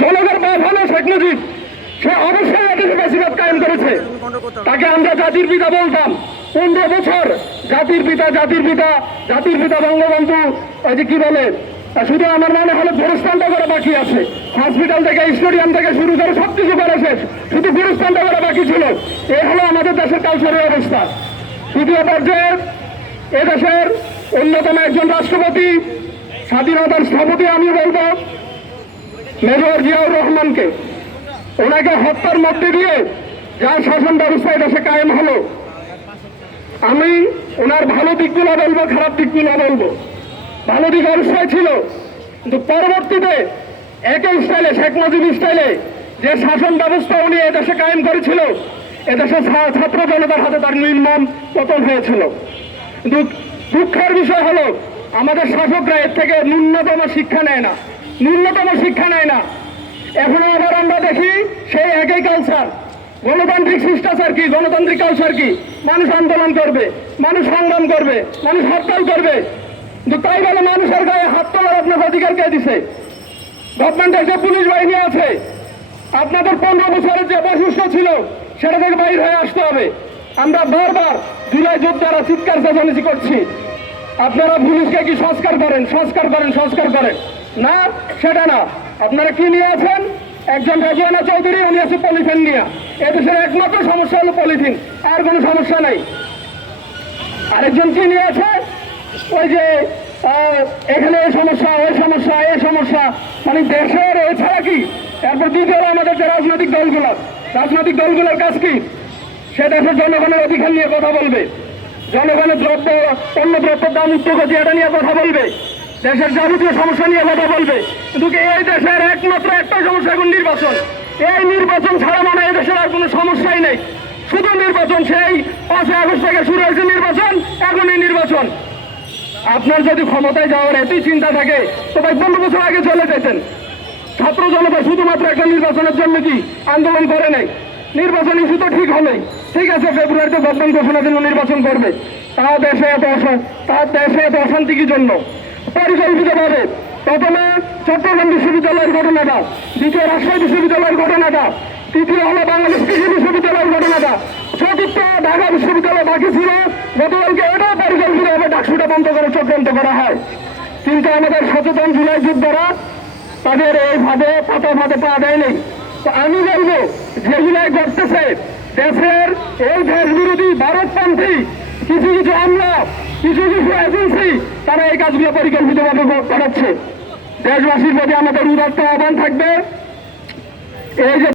জনগণ বাপ হলো শেখ মুজিব, সে অবশ্যই এদেশে বেশিরভাগ কায়েম করেছে। তাকে আমরা জাতির পিতা বলতাম। 15 বছর জাতির পিতা বঙ্গবন্ধু ওই যে কি বলে, শুধু আমার মনে হলো গুরুস্থানটা করা বাকি আছে। হসপিটাল থেকে স্টেডিয়াম থেকে শুরু করে সবকিছু করা শেষ, শুধু গুরুস্থানটা করা বাকি ছিল। এই হলো আমাদের দেশের কালচারের অবস্থা। তৃতীয় পর্যায়ে এদেশের অন্যতম একজন রাষ্ট্রপতি, স্বাধীনতার স্থপতি আমি বলবো মেজর জিয়াউর রহমানকে। ওনাকে হত্যার মধ্যে দিয়ে যার শাসন ব্যবস্থা এদেশে কায়েম হলো, আমি ওনার ভালো দিকগুলো বলবো, খারাপ দিকগুলো বলবো। ভালো দিক অবশ্যই ছিল, কিন্তু পরবর্তীতে একই স্টাইলে, শেখ মুজিব স্টাইলে যে শাসন ব্যবস্থা উনি এদেশে কায়েম করেছিল, এদেশের ছাত্র জনতার হাতে তার নির্মম পতন হয়েছিল। কিন্তু দুঃখের বিষয় হলো আমাদের শাসকরা এর থেকে ন্যূনতম শিক্ষা নেয় না। এখনো আবার আমরা দেখি সেই একই কালচার। গণতান্ত্রিক শিষ্টাচার কি, গণতান্ত্রিক কালচার কি? মানুষ আন্দোলন করবে, মানুষ সংগ্রাম করবে, মানুষ হরতাল করবে, কিন্তু তাই বলে মানুষের গায়ে হাত তোলার আপনার অধিকার কে দিছে? গভর্নমেন্টের যে পুলিশ বাহিনী আছে, আপনাদের 15 বছরের যে বৈশিষ্ট্য ছিল সেটা থেকে বাইর হয়ে আসতে হবে। আমরা বারবার জুলাই যোদ্ধারা চিৎকার চেঁচামেচি করছি, আপনারা পুলিশকে কি সংস্কার করেন না, সেটা না। আপনারা কি নিয়ে আছেন? একজন রাজিয়ানা চৌধুরী, উনি আছে পলিথিন নিয়ে। এদেশের একমাত্র সমস্যা হলো পলিথিন, আর কোনো সমস্যা নাই। আরেকজন কি নিয়ে আছে? ওই যে এখানে এই সমস্যা, মানে দেশের এছাড়া কি? এরপর দ্বিতীয় আমাদের যে রাজনৈতিক দলগুলোর কাজ কি? সে দেশের জনগণের অধিকার নিয়ে কথা বলবে, জনগণের অন্য দ্রব্যের দাম উচ্চগতি এটা নিয়ে কথা বলবে, দেশের যাবতীয় সমস্যা নিয়ে কথা বলবে। কিন্তু এই দেশের একমাত্র একটা সমস্যা এখন নির্বাচন। এই নির্বাচন ছাড়া মানে এই দেশের আর কোনো সমস্যাই নেই, শুধু নির্বাচন। সেই 5 আগস্ট থেকে শুরু হয়েছে নির্বাচন, এখনই নির্বাচন। আপনার যদি ক্ষমতায় যাওয়ার এতই চিন্তা থাকে তো ভাই 15 বছর আগে চলে যেতেন। ছাত্র জনতা শুধুমাত্র একটা নির্বাচনের জন্য কি আন্দোলন করে নাই? নির্বাচন ইস্যু তো ঠিক হলেই, ঠিক আছে, ফেব্রুয়ারিতে গঠন ঘোষণার জন্য নির্বাচন করবে। তার দেশে এত অশান্তি কি জন্য? পরিকল্পিতভাবে প্রথমে চট্টগ্রাম বিশ্ববিদ্যালয়ের ঘটনাটা, দ্বিতীয় রাজশাহী বিশ্ববিদ্যালয়ের ঘটনাটা, তৃতীয় হলো বাংলাদেশ কৃষি বিশ্ববিদ্যালয়ের ঘটনাটা, চতুর্থ ঢাকা বিশ্ববিদ্যালয় বাকি ছিল। গতকালকে এটাও পরিকল্পিতভাবে ডাকসুটা বন্ধ করে চক্রান্ত করা হয়। কিন্তু আমাদের সচেতন জুলাই যোদ্ধারা তাদের এইভাবে পাতা পা দেয়নি। তো আমি বলবো যেগুলাই ঘটতেছে দেশের এই দেশ বিরোধী ভারতপন্থী কিছু আমলা, কিছু এজেন্সি, তারা এই কাজগুলো পরিকল্পিতভাবে করাচ্ছে। দেশবাসীর প্রতি আমাদের উদাত্ত আহ্বান থাকবে, এই যে